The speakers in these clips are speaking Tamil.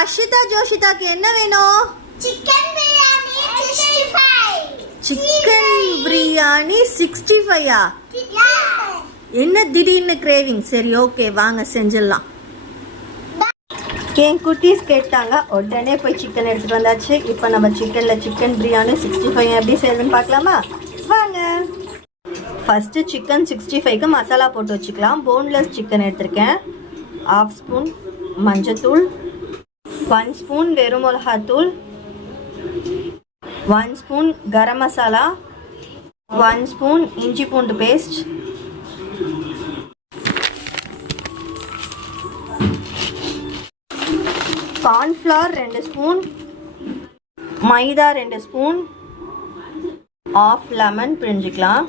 அஷிதா ஜோஷிதாக்கு என்ன வேணும்? Chicken biryani 65 chicken biryani sixty ஃபைவா என்ன திடீர்னு கிரேவிங் சரி ஓகே வாங்க செஞ்சிடலாம். என் குட்டீஸ் கேட்டாங்க உடனே போய் சிக்கன் எடுத்துட்டு வந்தாச்சு. இப்போ நம்ம சிக்கனில் சிக்கன் பிரியாணி சிக்ஸ்டி ஃபைவ் எப்படி செய்யுதுன்னு பார்க்கலாமா? வாங்க. ஃபஸ்ட்டு சிக்கன் சிக்ஸ்டி ஃபைவ்க்கு மசாலா போட்டு வச்சுக்கலாம். போன்லெஸ் சிக்கன் எடுத்திருக்கேன். ஹாஃப் ஸ்பூன் மஞ்சத்தூள் ஒன் ஸ்பூன் வெறும் மிளகாத்தூள். One spoon garam masala. One spoon இஞ்சி பூண்டு பேஸ்ட் கார்ன்ஃப்ளவர் ரெண்டு ஸ்பூன் மைதா ரெண்டு ஸ்பூன் ஆஃப் லெமன் பிரிஞ்சுக்கலாம்.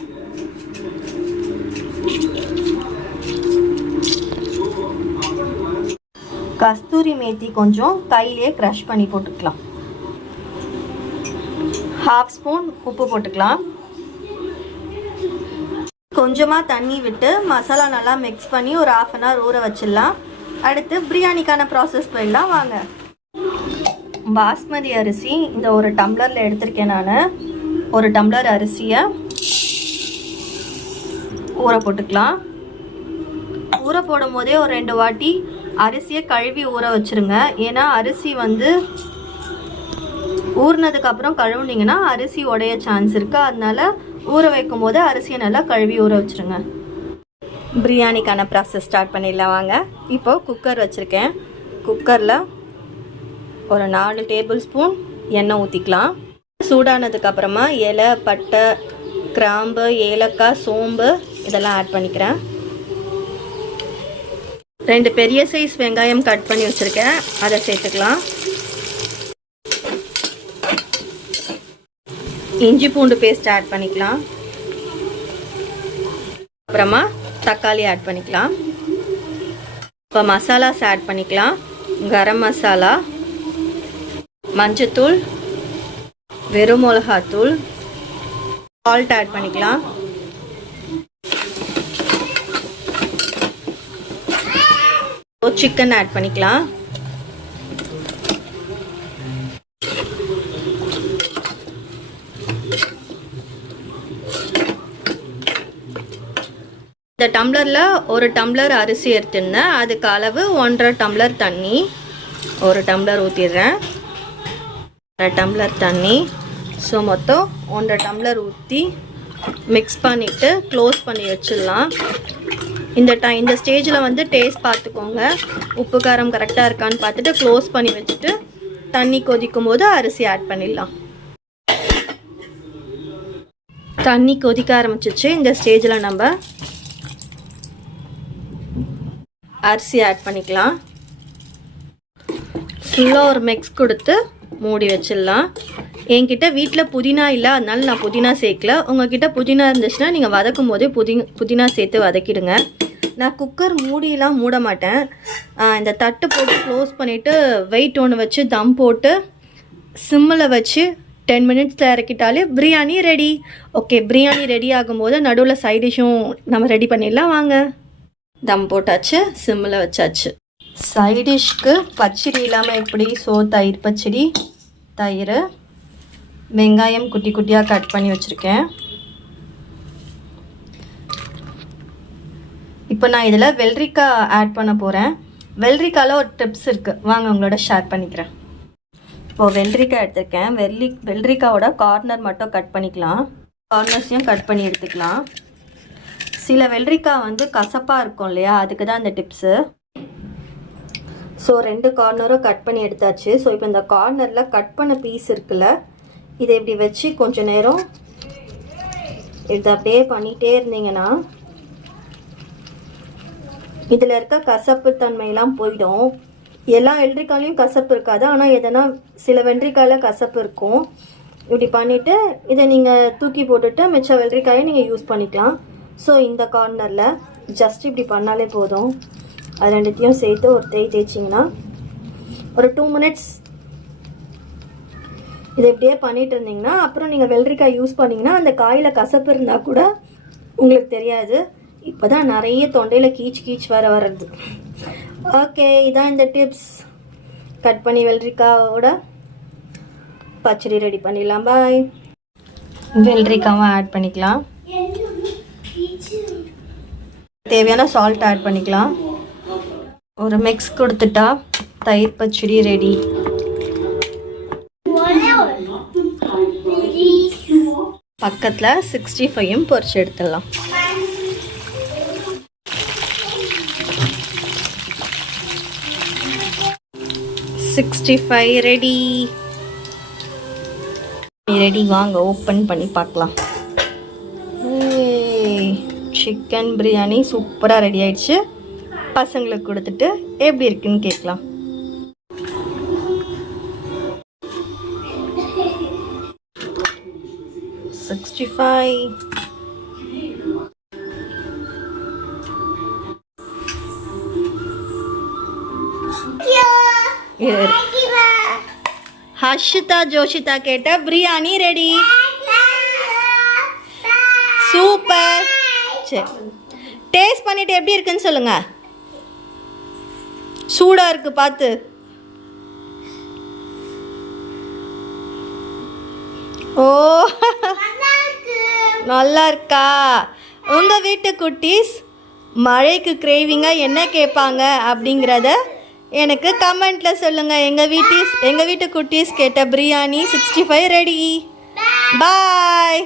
கஸ்தூரி மேத்தி கொஞ்சம் கையிலே க்ரஷ் பண்ணி போட்டுக்கலாம். ஹாஃப் ஸ்பூன் உப்பு போட்டுக்கலாம். கொஞ்சமாக தண்ணி விட்டு மசாலா நல்லா மிக்ஸ் பண்ணி ஒரு ஆஃப் அன் ஹவர் ஊற வச்சிடலாம். அடுத்து பிரியாணிக்கான ப்ராசஸ் போயிடலாம் வாங்க. பாஸ்மதி அரிசி இந்த ஒரு டம்ளரில் எடுத்திருக்கேன் நான். ஒரு டம்ளர் அரிசியை ஊற போட்டுக்கலாம். ஊற போடும் போதே ஒரு ரெண்டு வாட்டி அரிசியை கழுவி ஊற வச்சுருங்க. ஏன்னா அரிசி வந்து ஊறினதுக்கப்புறம் கழுவுனீங்கன்னா அரிசி உடைய சான்ஸ் இருக்குது அதனால் ஊற வைக்கும் போது அரிசியை நல்லா கழுவி ஊற வச்சிருங்க. பிரியாணிக்கான ப்ராசஸ் ஸ்டார்ட் பண்ணிடலாம். வாங்க. இப்போது குக்கர் வச்சுருக்கேன். குக்கரில் ஒரு நாலு டேபிள் ஸ்பூன் எண்ணெய் ஊற்றிக்கலாம் சூடானதுக்கப்புறமா இலை பட்டை கிராம்பு ஏலக்காய் சோம்பு இதெல்லாம் ஆட் பண்ணிக்கிறேன். ரெண்டு பெரிய சைஸ் வெங்காயம் கட் பண்ணி வச்சுருக்கேன். அதை சேர்த்துக்கலாம். இஞ்சி பூண்டு பேஸ்ட் ஆட் பண்ணிக்கலாம். அப்புறமா தக்காளி ஆட் பண்ணிக்கலாம். இப்போ மசாலாஸ் ஆட் பண்ணிக்கலாம். கரம் மசாலா மஞ்சத்தூள் வெறும் மிளகாத்தூள் சால்ட் ஆட் பண்ணிக்கலாம். சிக்கன் ஆட் பண்ணிக்கலாம். இந்த டம்ளரில் ஒரு டம்ளர் அரிசி எடுத்துருந்தேன். அதுக்கு அளவு ஒன்றரை டம்ளர் தண்ணி. ஒரு டம்ளர் ஊற்றிடுறேன் அரை டம்ளர் தண்ணி. ஸோ மொத்தம் ஒன்றரை டம்ளர் ஊற்றி மிக்ஸ் பண்ணிவிட்டு க்ளோஸ் பண்ணி வச்சிடலாம். இந்த டை இந்த ஸ்டேஜில் வந்து டேஸ்ட் பார்த்துக்கோங்க. உப்பு காரம் கரெக்டாக இருக்கான்னு பார்த்துட்டு க்ளோஸ் பண்ணி வச்சுட்டு தண்ணி கொதிக்கும் போது அரிசி ஆட் பண்ணிடலாம். தண்ணி கொதிக்க ஆரம்பிச்சிச்சு. இந்த ஸ்டேஜில் நம்ம அரிசி ஆட் பண்ணிக்கலாம். ஃபுல்லாக ஒரு மிக்ஸ் கொடுத்து மூடி வச்சிடலாம். என்கிட்ட வீட்டில் புதினா இல்லை அதனால நான் புதினா சேர்க்கல. உங்ககிட்ட புதினா இருந்துச்சுன்னா நீங்கள் வதக்கும் போதே புதி புதினா சேர்த்து வதக்கிடுங்க. நான் குக்கர் மூடியெலாம் மூட மாட்டேன் இந்த தட்டு போட்டு க்ளோஸ் பண்ணிவிட்டு வெயிட் ஒன்று வச்சு தம் போட்டு சிம்மில் வச்சு டென் மினிட்ஸில் இறக்கிட்டாலே biryani ready okay biryani ready ஆகும்போது நடுவில் சைட் டிஷ்ஷும் நம்ம ரெடி பண்ணிடலாம் வாங்க. தம் போட்டாச்சு சிம்மில் வச்சாச்சு. சைடிஷ்க்கு பச்சடி இல்லாமல் எப்படி? சோ தயிர் பச்சடி தயிர் வெங்காயம் குட்டி குட்டியாக கட் பண்ணி வச்சுருக்கேன். இப்போ நான் இதில் வெள்ளரிக்காய் ஆட் பண்ண போகிறேன் வெள்ளரிக்காயில் ஒரு டிப்ஸ் இருக்குது வாங்க உங்களோட ஷேர் பண்ணிக்கிறேன். இப்போது வெள்ளரிக்காய் எடுத்திருக்கேன். வெள்ளி வெள்ளரிக்காவோட கார்னர் மட்டும் கட் பண்ணிக்கலாம். கார்னர்ஸையும் கட் பண்ணி எடுத்துக்கலாம். சில வெள்ளரிக்காய் வந்து கசப்பாக இருக்கும் இல்லையா? அதுக்கு தான் இந்த டிப்ஸு ஸோ ரெண்டு கார்னரும் கட் பண்ணி எடுத்தாச்சு. ஸோ இப்போ இந்த கார்னரில் கட் பண்ண பீஸ் இருக்குல்ல இதை இப்படி வச்சு கொஞ்சம் நேரம் இது அப்படியே பண்ணிகிட்டே இருந்தீங்கன்னா இதில் இருக்க கசப்பு தன்மையெல்லாம் போயிடும். எல்லா வெள்ளரிக்காயிலையும் கசப்பு இருக்காது. ஆனால் எதனா சில வெள்ளரிக்காயில் கசப்பு இருக்கும். இப்படி பண்ணிவிட்டு இதை நீங்கள் தூக்கி போட்டுட்டு மிச்ச வெள்ளரிக்காயை நீங்கள் யூஸ் பண்ணிக்கலாம். ஸோ இந்த கார்னரில் ஜஸ்ட் இப்படி பண்ணாலே போதும். அது ரெண்டுத்தையும் சேர்த்து ஒரு தேய் தேய்ச்சிங்கன்னா ஒரு டூ மினிட்ஸ் இதை இப்படியே பண்ணிகிட்டு இருந்தீங்கன்னா அப்புறம் நீங்கள் வெள்ளரிக்காய் யூஸ் பண்ணிங்கன்னா அந்த காயில் கசப்பு இருந்தால் கூட உங்களுக்கு தெரியாது. இப்போ தான் நிறைய தொண்டையில் கீச் கீச் வர வர்றது. ஓகே இதான் இந்த டிப்ஸ் கட் பண்ணி வெள்ளரிக்காவோட பச்சடி ரெடி பண்ணிடலாம். பாய் வெள்ளரிக்காவும் ஆட் பண்ணிக்கலாம். தேவையான சால்ட் ஆட் பண்ணிக்கலாம். ஒரு மிக்ஸ் கொடுத்துட்டா தயிர் பச்சடி ரெடி பக்கத்தில் சிக்ஸ்டி ஃபைவும் பொரிச்சு எடுத்துடலாம். சிக்ஸ்டி ஃபைவ் ரெடி ரெடி வாங்க ஓப்பன் பண்ணி பார்க்கலாம். சிக்கன் பிரியாணி சூப்பராக ரெடி ஆயிடுச்சு. பசங்களுக்கு கொடுத்துட்டு எப்படி இருக்குன்னு கேட்கலாம். சிக்ஸ்டி ஃபைவ் ஹர்ஷிதா ஜோஷிதா கேட்ட பிரியாணி ரெடி. சூப்பர். சரி. டேஸ்ட் பண்ணிட்டு எப்படி இருக்குன்னு சொல்லுங்க. சூடா இருக்கு பார்த்து. ஓ. நல்லா இருக்கா? உங்க வீட்டு குட்டீஸ் மழைக்கு கிரேவிங்காக என்ன கேட்பாங்க அப்படிங்கிறத எனக்கு கமெண்ட்ல சொல்லுங்க. எங்க வீட்டீஸ் எங்க வீட்டு குட்டீஸ் கேட்ட biryani sixty five ready bye